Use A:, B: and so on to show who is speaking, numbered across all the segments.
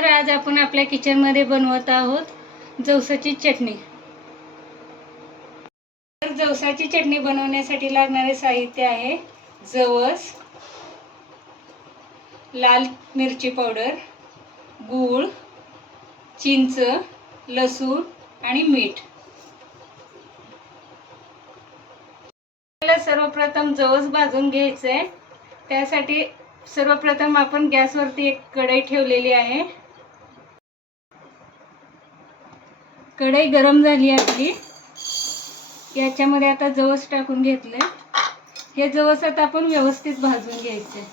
A: तर आज आपण आपल्या किचनमध्ये बनवत आहोत जवसाची चटणी. तर जवसाची चटणी बनवण्यासाठी लागणारे साहित्य आहे जवस लाल मिरची पावडर गूळ चिंच लसूण आणि मीठ. आपल्याला सर्वप्रथम जवस भाजून घ्यायचं आहे त्यासाठी सर्वप्रथम आपण गॅसवरती एक कढई ठेवलेली आहे. कढई गरम झाली आपली. याच्यामध्ये आता जवस टाकून घेतलंय. हे जवस आता आपण व्यवस्थित भाजून घ्यायचे.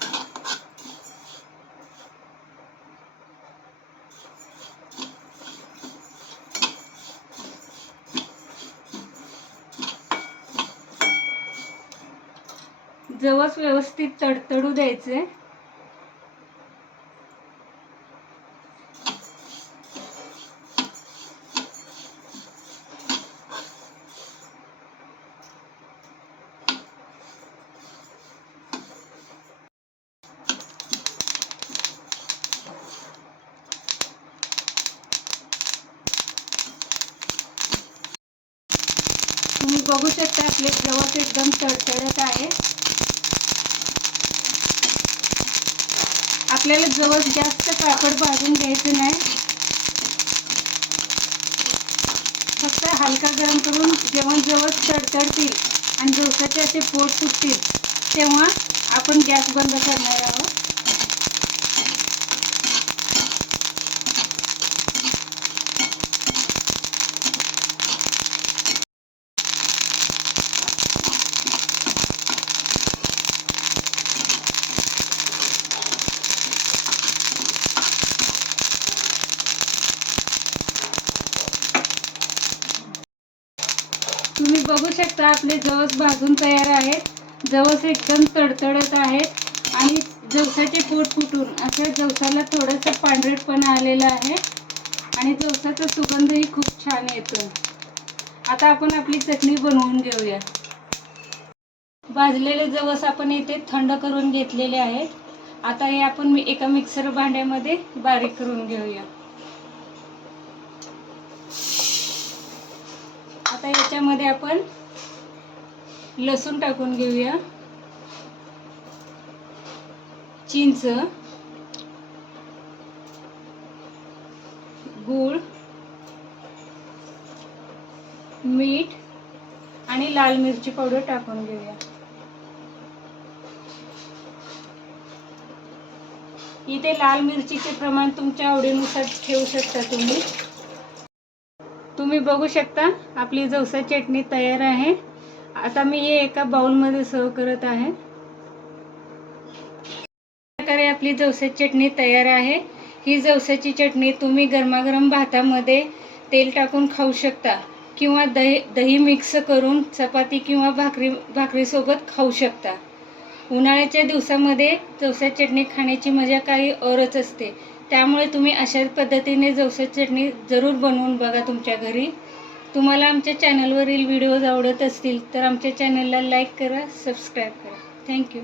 A: जवस व्यवस्थित तडतडू द्यायचे. तुम्ही बघू शकता आपले जवळ एकदम तडतडत आहे. आपल्याला जवळ जास्त कापड भाजून घ्यायचं नाही. फक्त हलका गरम करून जेव्हा जवळ तडतडतील आणि जवसाचे असे पोट सुटतील तेव्हा आपण गॅस बंद करणार आहोत. तुम्ही बघू शकता आपले जवस भाजून तयार आहेत. जवस एकदम तडतडत आहेत. आणि जवसाचे पोट फुटून अशा जवसाला थोडंसं पांढरेपणा आलेला आहे. आणि जवसाचा सुगंधही खूप छान येतो. आता आपण आपली चटणी बनवून घेऊया. भाजलेले जवस आपण इथे थंड करून घेतलेले आहेत. आता हे आपण एका मिक्सर भांड्यामध्ये बारीक करून घेऊया. आता याच्यामध्ये आपण लसूण टाकून घेऊया. चिंच गूळ मीठ आणि लाल मिरची पावडर टाकून घेऊया. इथे लाल मिरचीचे प्रमाण तुमच्या आवडीनुसार ठेवू शकता तुम्ही. तुम्ही बघू शकता आपली जवसा चटणी तयार आहे. आता मी हे एका बाउलमध्ये सर्व करत आहे. प्रकारे आपली जवसाची चटणी तयार आहे. ही जवसाची चटणी तुम्ही गरमागरम भातामध्ये तेल टाकून खाऊ शकता किंवा दही दही मिक्स करून चपाती किंवा भाकरी भाकरीसोबत खाऊ शकता. उन्हाळ्याच्या दिवसामध्ये जवसा चटणी खाण्याची मजा काही औरच असते. त्यामुळे तुम्ही अशाच पद्धतीने जवसा चटणी जरूर बनवून बघा तुमच्या घरी. तुम्हाला आमच्या चॅनलवरील व्हिडिओज आवडत असतील तर आमच्या चॅनलला लाईक करा सबस्क्राईब करा. थँक्यू